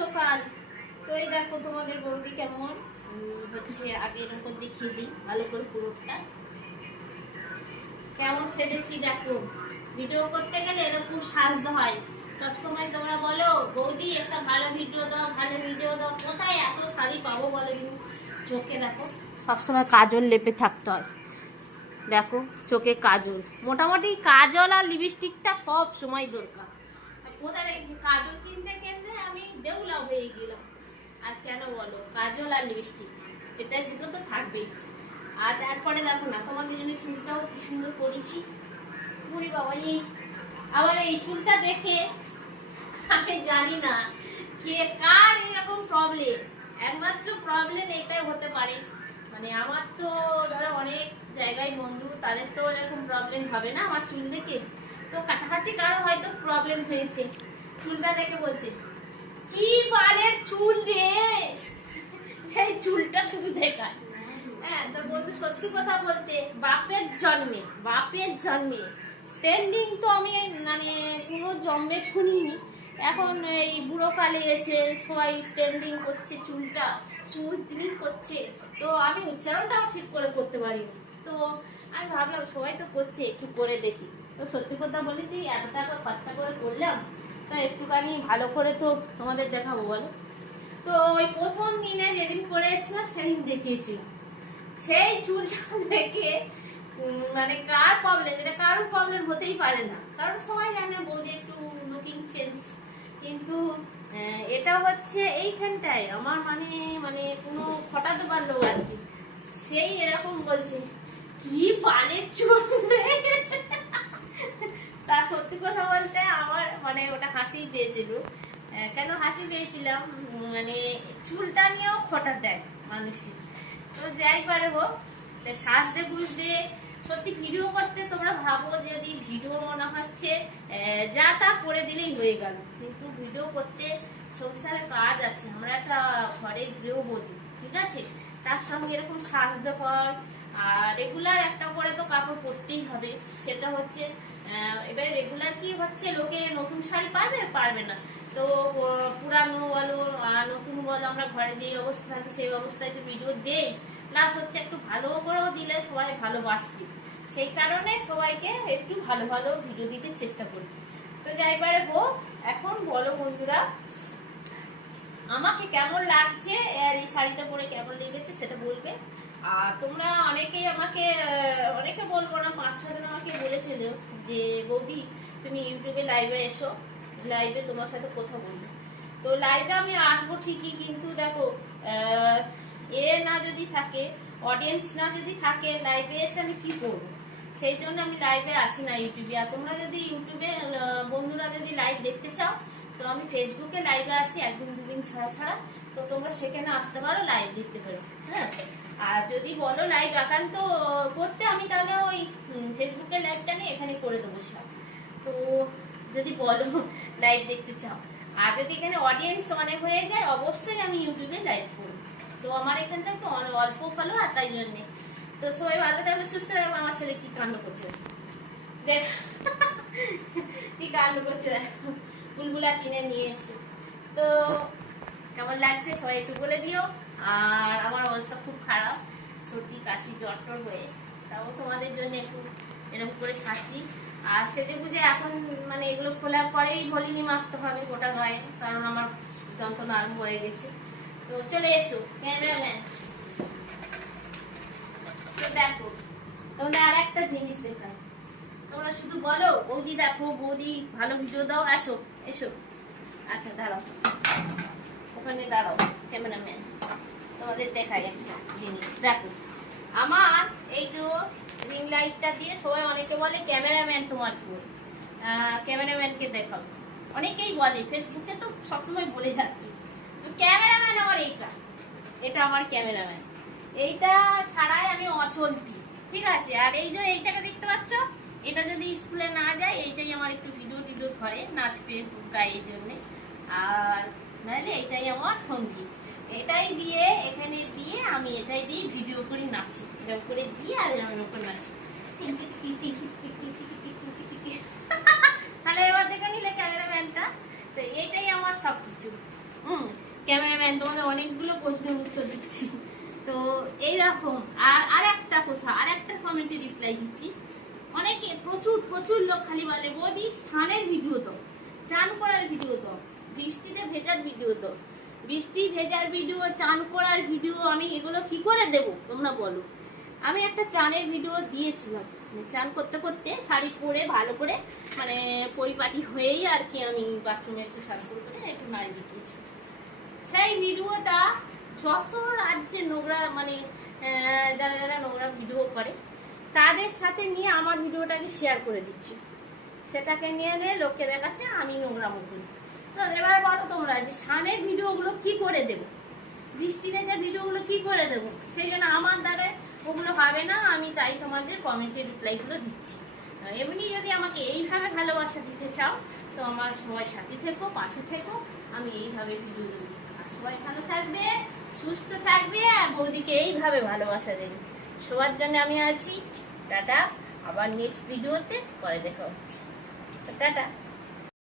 সকাল। তো এই দেখো তোমাদের বৌদি কেমন? হচ্ছে আগে এরকম দেখিয়ে দিই, ভালো করে পুরোটা। কেমন সেজেছি দেখো। ভিডিও করতে গেলে এরকম সাজতে হয়। সবসময় তোমরা বলো, বৌদি, একটা ভালো ভিডিও দাও, ভালো ভিডিও দাও। কোথায় এত শাড়ি পাবো বলো কিন্তু? চোখে দেখো। সবসময় কাজল লেপে থাকতে হয়। দেখো, চোখে কাজল। মোটামুটি কাজল আর লিপস্টিকটা সব সময় দরকার। কোথায় কাজল কিনতে কিনতে আমি দেউলা হয়ে গেলাম। আর কেন বলো? কাজল আর লিপস্টিক এটা দুটো তো থাকবেই। আর তারপরে দেখো না তোমাদের জন্য চুলটাও কি সুন্দর করেছি। পুরি বাবারি আবার এই চুলটা দেখে আমি জানি না কে কার এরকম প্রবলেম একমাত্র প্রবলেম এটাই হতে পারে। মানে আমার তো ধরো অনেক জায়গায় বন্ধু, তাদের তো এরকম প্রবলেম হবে না আমার চুল দেখে। তো কাছাকাছি কারও হয়তো প্রবলেম হয়েছে। চুলটা দেখে বলছে, কি বালের চুল রে? সেই চুলটা শুধু দেখায়। হ্যাঁ তো বন্ধু, সত্যি কথা বলতে বাপের জন্মে বাপের জন্মে। স্ট্যান্ডিং তো আমি মানে কোনো জন্মে শুনিনি। এখন এই বুড়ো কালে এসে সবাই স্ট্যান্ডিং করছে, চুলটা স্মুথনিং করছে। তো আমি উচ্চারণটাও ঠিক করে করতে পারিনি। তো আমি ভাবলাম, সবাই তো করছে, একটু করে দেখি। তো সত্যি কথা বলেছি এত টাকা খরচা করে করলাম, তো একটুখানি ভালো করে তো তোমাদের দেখাবো, বলো। তো ওই প্রথম দিনে যেদিন করেছিলাম, সেদিন দেখিয়েছিলাম। সেই চুলটা দেখে মানে কার প্রবলেম এটা কারোর প্রবলেম হতেই পারে না। কারণ সবাই জানে বৌদি একটু লুকিং চেঞ্জ কিন্তু এটা হচ্ছে এইখানটায়, আমার মানে মানে কোনো ফটাতে পারল আর কি। সেই এরকম বলছে। কি পালের চুল তা সত্যি কথা বলতে আমার মানে ওটা হাসি পেয়েছিল। কেন হাসি পেয়েছিলাম? মানে চুলটা নিয়েও খটা দেয় মানুষের তো যাই পারে হোক সাজতে বুঝতে সত্যি ভিডিও করতে তোমরা ভাবো যদি ভিডিও মনে হচ্ছে। যা তা করে দিলেই হয়ে গেল। কিন্তু ভিডিও করতে সংসারে কাজ আছে। আমরা একটা ঘরে গৃহবধূ, ঠিক আছে? তার সঙ্গে এরকম সাজতে হয় আর রেগুলার একটা করে তো কাপড় পরতেই হবে, সেটা হচ্ছে এবারে রেগুলার কি হচ্ছে, লোকে নতুন শাড়ি পারবে? পারবে না। তো পুরানো বলো নতুন বলো, আমরা ঘরে যেই অবস্থা থাকে সেই অবস্থায় তো ভিডিও দেই। প্লাস হচ্ছে একটু ভালো করেও দিলে সবাই ভালোবাসবে সেই কারণে সবাইকে একটু ভালো ভালো ভিডিও দিতে চেষ্টা করি। তো যাই পারে হোক এখন বলো বন্ধুরা, আমাকে কেমন লাগছে? আর এই শাড়িটা পরে কেমন লেগেছে সেটা বলবে? আর তোমরা অনেকেই আমাকে অনেকে বলব না, পাঁচ ছজন আমাকে বলেছিল যে, বৌদি, তুমি ইউটিউবে লাইভে এসো লাইভে তোমার সাথে কথা বলব। তো লাইভে আমি আসব ঠিকই, কিন্তু দেখো এ না যদি থাকে অডিয়েন্স না যদি থাকে লাইভে এসে আমি কি করব? সেই জন্য আমি লাইভে আসি না ইউটিউবে। আর তোমরা যদি ইউটিউবে বন্ধুরা যদি লাইভ দেখতে চাও তো আমি ফেসবুকে লাইভে আসি একদিন দুদিন ছাড়া ছাড়া। তো তোমরা সেখানে আসতে পারো লাইভ দেখতে পারো হ্যাঁ? আর যদি বলো লাইভ একান্ত করতে আমি তাহলে ওই উম, ফেসবুকে লাইভটা নিয়ে এখানে করে দেবো সব। তো যদি বলো লাইভ দেখতে চাও। আর যদি এখানে অডিয়েন্স অনেক হয়ে যায় অবশ্যই আমি ইউটিউবে লাইভ করব। তো আমার এখানটায় তো অল্প ফলো আর তাই জন্যে। তো সবাই ভালো থাকবে, সুস্থ থাকবে, আমার ছেলে কি কাণ্ড করছে? দেখ। কি কাণ্ড করছে। বুলবুলা কিনে নিয়ে এসে তো কেমন লাগছে সবাই একটু বলে দিও। আর আমার অবস্থা খুব খারাপ। সর্দি, কাশি, জ্বর টর হয়ে। তাও তোমাদের জন্য একটু এরকম করে সাজছি। আর সেজে বুঝে এখন মানে এগুলো খোলার পরেই ভলিনি মারতে হবে গোটা গায়ে, কারণ আমার যন্ত্রণা আরম্ভ হয়ে গেছে। তো চলে এসো, ক্যামেরাম্যান তো দেখো তোমাদের আর একটা জিনিস দেখাই। তোমরা শুধু বলো, বৌদি দেখো, বৌদি, ভালো ভিডিও দাও আসো এসো। আচ্ছা দাঁড়াও। ওখানে দাঁড়াও ক্যামেরাম্যান তোমাদের দেখাই একটা জিনিস। দেখো, আমার এই যে রিং লাইটটা দিয়ে সবাই অনেকে বলে ক্যামেরাম্যান তোমার পুরো ক্যামেরাম্যানকে দেখাও। অনেকেই বলে ফেসবুকে তো সবসময় বলে যাচ্ছে। তো ক্যামেরাম্যান আমার এইটা। এটা আমার ক্যামেরাম্যান এইটা ছাড়াই আমি অচলতি ঠিক আছে, আর এই যে এইটাকে দেখতে পাচ্ছ, এটা যদি স্কুলে না যায়, এইটাই আমার একটু ভিডিও টিডিও ধরে নাচবে গায়ের জন্যে। আর নাহলে এটাই আমার সঙ্গী এটাই দিয়ে, এখানে দিয়ে আমি এটাই দিয়ে ভিডিও করে নাচি। এরকম করে দিয়ে আর এরকম করে নাচি। তাহলে এবার দেখে নিলে ক্যামেরাম্যানটা। তো এটাই আমার সবকিছু। হুম, ক্যামেরাম্যান তোমাদের অনেকগুলো প্রশ্নের উত্তর দিচ্ছি। তো এইরকম আর আর একটা কথা আর একটা কমেন্টে রিপ্লাই দিচ্ছি। অনেকে প্রচুর প্রচুর লোক খালি বলে, বৌদি, স্নানের ভিডিও তো চান করার ভিডিও তো বৃষ্টিতে ভেজার ভিডিও তো বৃষ্টি ভেজার ভিডিও চান করার ভিডিও আমি এগুলো কি করে দেব, তোমরা বলো। আমি একটা চানের ভিডিও দিয়েছিলাম। মানে চান করতে করতে শাড়ি পরে, ভালো করে মানে পরিপাটি হয়েই আর কি আমি বাথরুমে একটু সার করে একটু নাড়ি দেখিয়েছি সেই ভিডিওটা যত রাজ্যে নোংরা মানে যারা যারা নোংরা ভিডিও করে, তাদের সাথে নিয়ে আমার ভিডিওটাকে শেয়ার করে দিচ্ছি। সেটাকে নিয়ে নিয়ে লোককে দেখাচ্ছে আমি নোংরা করি তো এবার বলো তোমরা যে সানের ভিডিওগুলো কি করে দেবো? বৃষ্টি ভেজা ভিডিওগুলো কি করে দেবো? সেই জন্য আমার দ্বারা ওগুলো হবে না, আমি তাই তোমাদের কমেন্টের রিপ্লাইগুলো দিচ্ছি। এমনি যদি আমাকে এইভাবে ভালোবাসা দিতে চাও, তো আমার সবাই সাথে থেকো, পাশে থেকো, আমি এইভাবে ভিডিও দেবো আর সবাই ভালো থাকবে সুস্থ থাকবে আর বৌদিকে এইভাবে ভালোবাসা দেবে। সবার জন্য আমি আছি। টাটা। আবার নেক্সট ভিডিওতে পরে দেখা হচ্ছে। টাটা।